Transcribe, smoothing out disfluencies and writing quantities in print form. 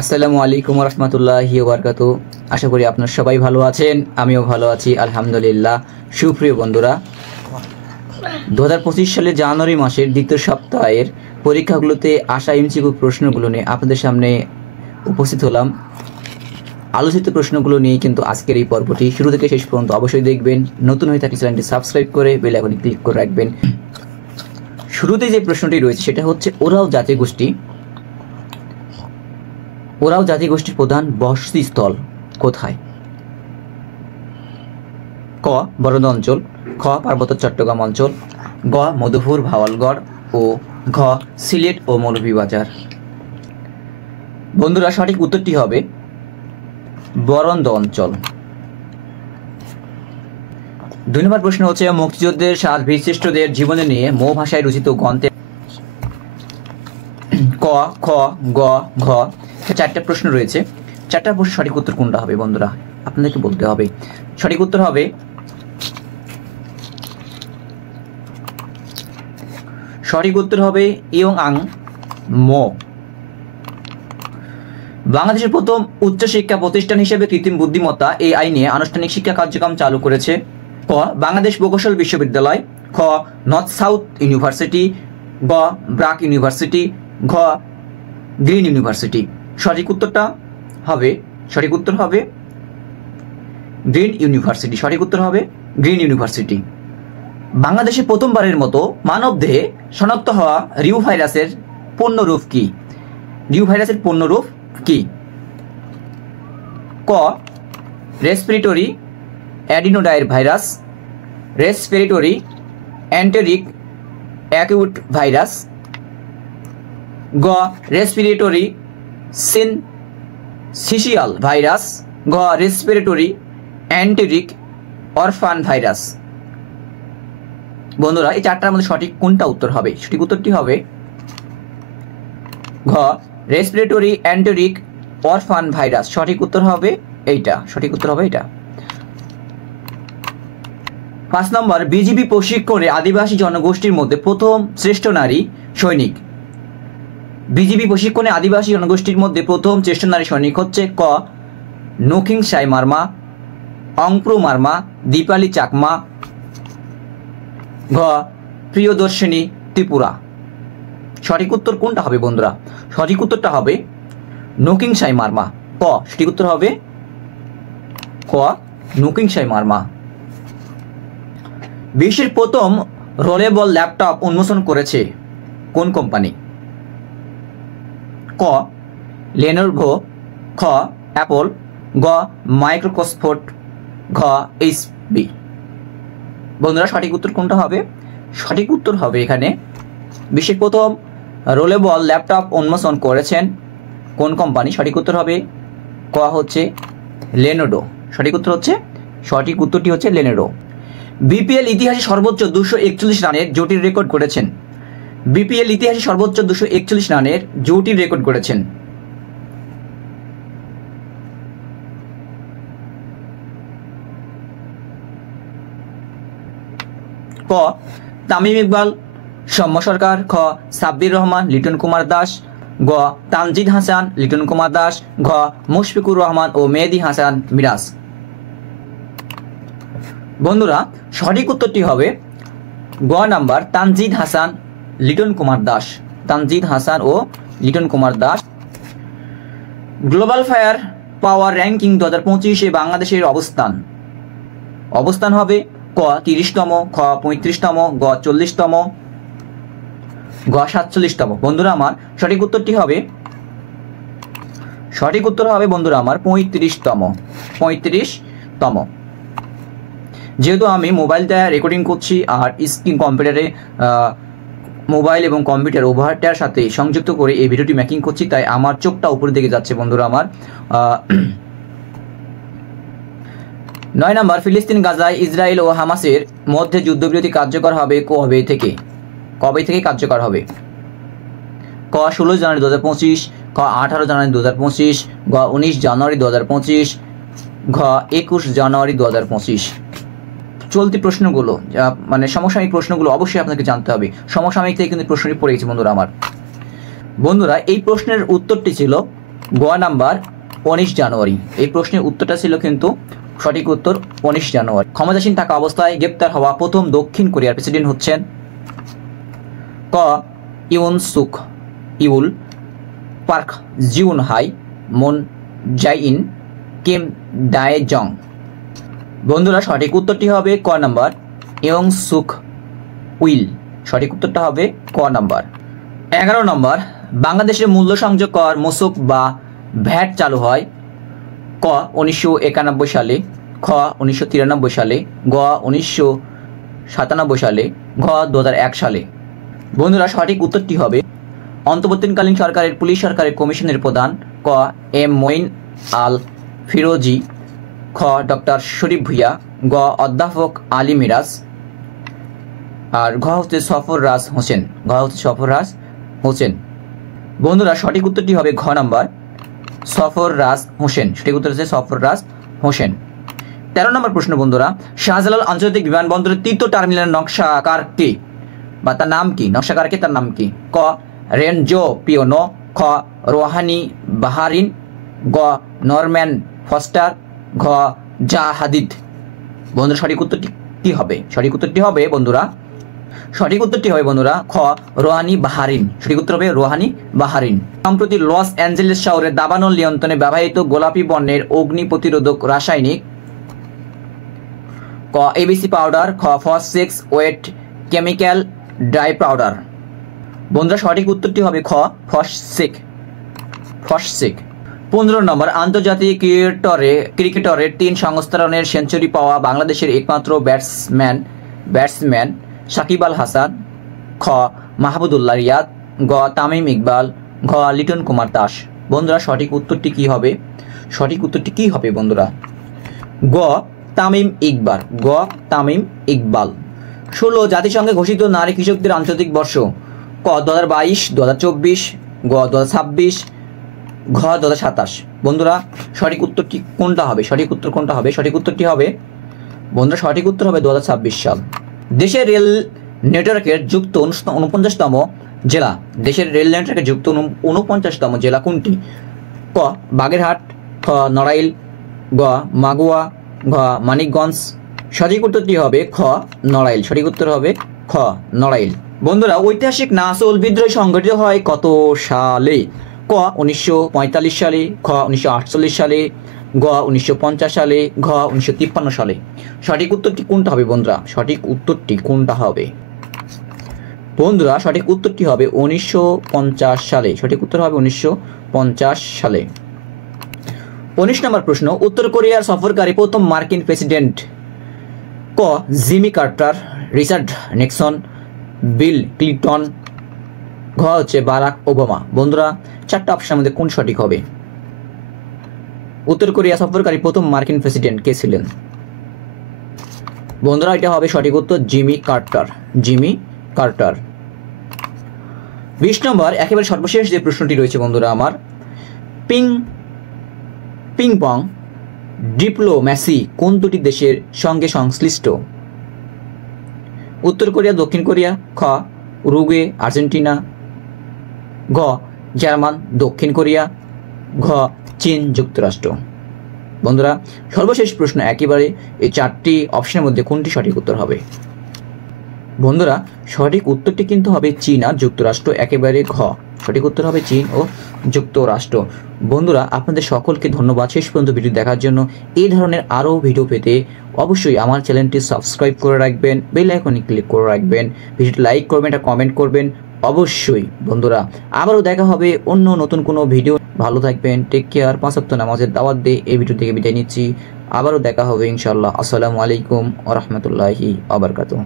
আসসালামু আলাইকুম রহমতুল্লাহি ওবরকাতু। আশা করি আপনার সবাই ভালো আছেন, আমিও ভালো আছি আলহামদুলিল্লাহ। সুপ্রিয় বন্ধুরা, 2025 সালের জানুয়ারি মাসের দ্বিতীয় সপ্তাহের পরীক্ষাগুলোতে আসা এমসিকিউ প্রশ্নগুলো নিয়ে আপনাদের সামনে উপস্থিত হলাম। আলোচিত প্রশ্নগুলো নিয়ে কিন্তু আজকের এই পর্বটি শুরু থেকে শেষ পর্যন্ত অবশ্যই দেখবেন। নতুন হয়ে থাকলে চ্যানেলটি সাবস্ক্রাইব করে বেল আইকনে ক্লিক করে রাখবেন। শুরুতে যে প্রশ্নটি রয়েছে সেটা হচ্ছে ওরাও জাতিগোষ্ঠীর প্রধান বসতিস্থল কোথায়? ক বরন্দ অঞ্চল, খ পার্বত্য চট্টগ্রাম অঞ্চল, গ মধুপুর ভাওয়ালগড় ও ঘ সিলেট ও মৌলভীবাজার। বন্ধুরা, সঠিক উত্তরটি হবে বরন্দ অঞ্চল। 2 নম্বর প্রশ্ন হচ্ছে মুক্তিযুদ্ধের 7 বীরশ্রেষ্ঠদের জীবনী নিয়ে মৌ ভাষায় রচিত গ্রন্থের ক খ গ ঘ 4টা প্রশ্ন রয়েছে। 4টা প্রশ্ন সঠিক উত্তর কোনটা হবে বন্ধুরা? আপনাদেরকে বলতে হবে। সঠিক উত্তর হবে ইয়ং আং মো। বাংলাদেশের প্রথম উচ্চশিক্ষা প্রতিষ্ঠান হিসেবে কৃত্রিম বুদ্ধিমত্তা এই আইনে আনুষ্ঠানিক শিক্ষা কার্যক্রম চালু করেছে। ক বাংলাদেশ প্রকৌশল বিশ্ববিদ্যালয়, খ নর্থ সাউথ ইউনিভার্সিটি, গ ব্রাক ইউনিভার্সিটি, ঘ গ্রিন ইউনিভার্সিটি। সঠিক উত্তর হবে গ্রিন ইউনিভার্সিটি। সঠিক উত্তর হবে গ্রিন ইউনিভার্সিটি। বাংলাদেশে প্রথমবারের মতো মানবদেহে শনাক্ত হওয়া রিউ ভাইরাসের পূর্ণরূপ কি? ক রেসপিরেটরি অ্যাডিনোডাইর virus, respiratory enteric acute virus, গ রেসপিরেটরি সিনসিশিয়াল ভাইরাস, গ রেসপিরেটরি এন্টেরিক অরফান ভাইরাস। বন্ধুরা, এই 4টার মধ্যে সঠিক কোনটা উত্তর হবে? সঠিক উত্তরটি হবে ঘ রেসপিরেটরি এন্টেরিক অরফান ভাইরাস। সঠিক উত্তর হবে এইটা। 5 নম্বর, বিজিবি প্রশিক্ষণে আদিবাসী জনগোষ্ঠীর মধ্যে প্রথম শ্রেষ্ঠ নারী সৈনিক। বিজিবি প্রশিক্ষণে আদিবাসী জনগোষ্ঠীর মধ্যে প্রথম শ্রেষ্ঠ নারী সৈনিক হচ্ছে ক নকিংসাই মার্মা, অংপ্রু মার্মা, দীপালি চাকমা, ঘ প্রিয়দর্শিনী ত্রিপুরা। সঠিক উত্তর কোনটা হবে বন্ধুরা? সঠিক উত্তরটা হবে নকিংসাই মার্মা। সঠিক উত্তর হবে ক নকিংসাই মার্মা। বিশ্বের প্রথম রোলেবল ল্যাপটপ উন্মোচন করেছে কোন কোম্পানি? ক লেনোভো, খ অ্যাপল, গ মাইক্রোসফট, ঘ এইচপি। বন্ধুরা, সঠিক উত্তর কোনটা হবে? সঠিক উত্তর হবে এখানে বিশ্বের প্রথম রোলেবল ল্যাপটপ উন্মোচন করেছেন কোন কোম্পানি? সঠিক উত্তর হবে ক হচ্ছে লেনোভো। সঠিক উত্তরটি হচ্ছে লেনোভো। বিপিএল ইতিহাসে সর্বোচ্চ 241 রানের জুটির রেকর্ড করেছেন। বিপিএল ইতিহাসে সর্বোচ্চ 241 রানের জুটির রেকর্ড করেছেন ক তামিম ইকবাল, সৌম্য সরকার, খ সাব্বির রহমান, লিটন কুমার দাস, গ তানজিদ হাসান, লিটন কুমার দাস, ঘ মুশফিকুর রহমান ও মেহেদী হাসান মিরাজ। বন্ধুরা, সঠিক উত্তরটি হবে গ number Tanzid Hasan, Liton Kumar Das. Global firepower ranking 2025-এ বাংলাদেশের অবস্থান হবে ক 30তম, খ 35তম, গ 40তম, গ 47তম। বন্ধুরা আমার সঠিক উত্তরটি হবে বন্ধুরা আমার 35তম। যেহেতু আমি মোবাইল দিয়ে রেকর্ডিং করছি আর স্ক্রিন কম্পিউটারে মোবাইল এবং কম্পিউটার উভয়টার সাথে সংযুক্ত করে এই ভিডিওটি মেকিং করছি, তাই আমার চোখটা উপরের দিকে যাচ্ছে বন্ধুরা আমার। 9 নম্বর, ফিলিস্তিন গাজায় ইসরায়েল ও হামাসের মধ্যে যুদ্ধবিরতি কার্যকর হবে কবে থেকে কার্যকর হবে? ক 16 জানুয়ারি 2025, ক 18 জানুয়ারি 2025, গ 19 জানুয়ারি 2025, ঘ 21 জানুয়ারি 2025। চলতি প্রশ্নগুলো মানে সমসাময়িক প্রশ্নগুলো অবশ্যই আপনাকে জানতে হবে। সমসাময়িক থেকে কিন্তু প্রশ্নটি পড়ে গেছে বন্ধুরা আমার। বন্ধুরা, এই প্রশ্নের উত্তরটি ছিল ক গ নাম্বার 19 জানুয়ারি। এই প্রশ্নের উত্তরটা ছিল কিন্তু সঠিক উত্তর 19 জানুয়ারি। ক্ষমতাসীন থাকা অবস্থায় গ্রেপ্তার হওয়া প্রথম দক্ষিণ কোরিয়ার প্রেসিডেন্ট হচ্ছেন ক ইউন সুক ইউল, পার্ক জিউন হাই, মুন জাইইন, কিম দায়ে জং। বন্ধুরা সঠিক উত্তরটি হবে ক নাম্বার ইয়ং সুক উইল। সঠিক উত্তরটা হবে ক নাম্বার। 11 নম্বর, বাংলাদেশের মূল্য সংযোগ কর মূসক বা ভ্যাট চালু হয় ক 1991 সালে, খ 1993 সালে, গ 1997 সালে, ঘ 2001 সালে। বন্ধুরা সঠিক উত্তরটি হবে অন্তর্বর্তীকালীন সরকারের পুলিশ সরকারের কমিশনের প্রধান ক এম মঈন আল ফিরোজি, খ ডক্টর শরীফ ভুইয়া, গ অধ্যাপক আলী মিরাজ, আর ঘ হচ্ছে সফররাজ হোসেন। ঘ হচ্ছে সফররাজ হোসেন। বন্ধুরা সঠিক উত্তরটি হবে ঘ নাম্বার সফররাজ হোসেন। সঠিক উত্তর হচ্ছে সফররাজ হোসেন। 13 নম্বর প্রশ্ন বন্ধুরা, শাহজালাল আন্তর্জাতিক বিমানবন্দরের তৃতীয় টার্মিনালের নকশাকার কে বা তার নাম কি? নকশাকার কে, তার নাম কি? ক রেনজো পিওনো, খ রোহানি বাহারিন, গ নরম্যান ফস্টার, ঘ জা হাদিদ। বন্ধুরা সঠিক উত্তরটি কি হবে? সঠিক উত্তরটি হবে বন্ধুরা খ রোহানি বাহারিন। সঠিক উত্তর হবে রোহানি বাহারিন। সম্প্রতি লস অ্যাঞ্জেলেস শহরে দাবানল নিয়ন্ত্রণে ব্যবহৃত গোলাপি বর্ণের অগ্নি প্রতিরোধক রাসায়নিক ক এবিসি পাউডার, খ ফসফেক্স ওয়েট কেমিক্যাল ড্রাই পাউডার। বন্ধুরা সঠিক উত্তরটি হবে খ ফসফেক। 15 নম্বর, আন্তর্জাতিক ক্রিকেটরের 3 সংস্করণের সেঞ্চুরি পাওয়া বাংলাদেশের একমাত্র ব্যাটসম্যান সাকিব আল হাসান, খ মাহমুদুল্লাহ রিয়াদ, গ তামিম ইকবাল, ঘ লিটন কুমার দাস। বন্ধুরা সঠিক উত্তরটি কি হবে? সঠিক উত্তরটি কি হবে বন্ধুরা? গ তামিম ইকবাল। গ তামিম ইকবাল। 16 জাতিসংঘে ঘোষিত নারী কৃষকদের আন্তর্জাতিক বর্ষ ক 2022, 2024, গ 2026, ঘ 2027। বন্ধুরা সঠিক উত্তরটি কোনটা হবে? সঠিক উত্তর কোনটা হবে? সঠিক উত্তরটি হবে বন্ধুরা সঠিক উত্তর হবে 2026 সাল। দেশের রেল নেটওয়ার্কের যুক্ত 49তম জেলা। দেশের রেল নেটওয়ার্কের যুক্ত 49তম জেলা কোনটি? ক বাগেরহাট, খ নড়াইল, গ মাগুয়া, ঘ মানিকগঞ্জ। সঠিক উত্তরটি হবে খ নড়াইল। সঠিক উত্তর হবে খ নড়াইল। বন্ধুরা ঐতিহাসিক নাসল বিদ্রোহ সংঘটিত হয় কত সালে? ক 1945 সালে, খ 1948 সালে, গ 1950 সালে, ঘ 1953 সালে। সঠিক উত্তরটি কোনটা হবে বন্ধুরা? সঠিক উত্তরটি কোনটা হবে? বন্ধুরা সঠিক উত্তরটি হবে 1950 সালে। সঠিক উত্তর হবে 1950 সালে। 19 নম্বর প্রশ্ন, উত্তর কোরিয়ার সফরকারী প্রথম মার্কিন প্রেসিডেন্ট ক Jimmy Carter, Richard Nixon, Bill Clinton, ঘ হচ্ছে বারাক ওবামা। বন্ধুরা 4টা অপশনের মধ্যে কোন সঠিক হবে? উত্তর কোরিয়া সফরকারী প্রথম মার্কিন প্রেসিডেন্ট কে ছিলেন? বন্ধুরা এটা হবে সঠিক উত্তর জিমি কার্টার। Jimmy Carter. 20 নম্বর, একেবারে সর্বশেষ যে প্রশ্নটি রয়েছে বন্ধুরা আমার, পিং পং ডিপ্লোম্যাসি কোন দুটি দেশের সঙ্গে সংশ্লিষ্ট? উত্তর কোরিয়া, দক্ষিণ কোরিয়া, খ উরুগুয়ে আর্জেন্টিনা, ঘ জার্মান দক্ষিণ কোরিয়া, ঘ চীন যুক্তরাষ্ট্র। বন্ধুরা সর্বশেষ প্রশ্ন, একেবারে এই 4টি অপশনের মধ্যে কোনটি সঠিক উত্তর হবে? বন্ধুরা সঠিক উত্তরটি কিন্তু হবে চীন আর যুক্তরাষ্ট্র। একেবারে ঘ। সঠিক উত্তর হবে চীন ও যুক্তরাষ্ট্র। বন্ধুরা আপনাদের সকলকে ধন্যবাদ শেষ পর্যন্ত ভিডিও দেখার জন্য। এই ধরনের আরও ভিডিও পেতে অবশ্যই আমার চ্যানেলটি সাবস্ক্রাইব করে রাখবেন, বেল আইকনে ক্লিক করে রাখবেন, ভিডিওটি লাইক করবেন, একটা কমেন্ট করবেন অবশ্যই। বন্ধুরা আবারও দেখা হবে অন্য নতুন কোনো ভিডিও। ভালো থাকবেন, টেক কেয়ার। 5 ওয়াক্ত নামাজের দাওয়াত দিয়ে এই ভিডিও থেকে বিদায় নিচ্ছি। আবারও দেখা হবে ইনশাআল্লাহ। আসসালামু আলাইকুম ওয়া রাহমাতুল্লাহি ওয়া বারাকাতুহু।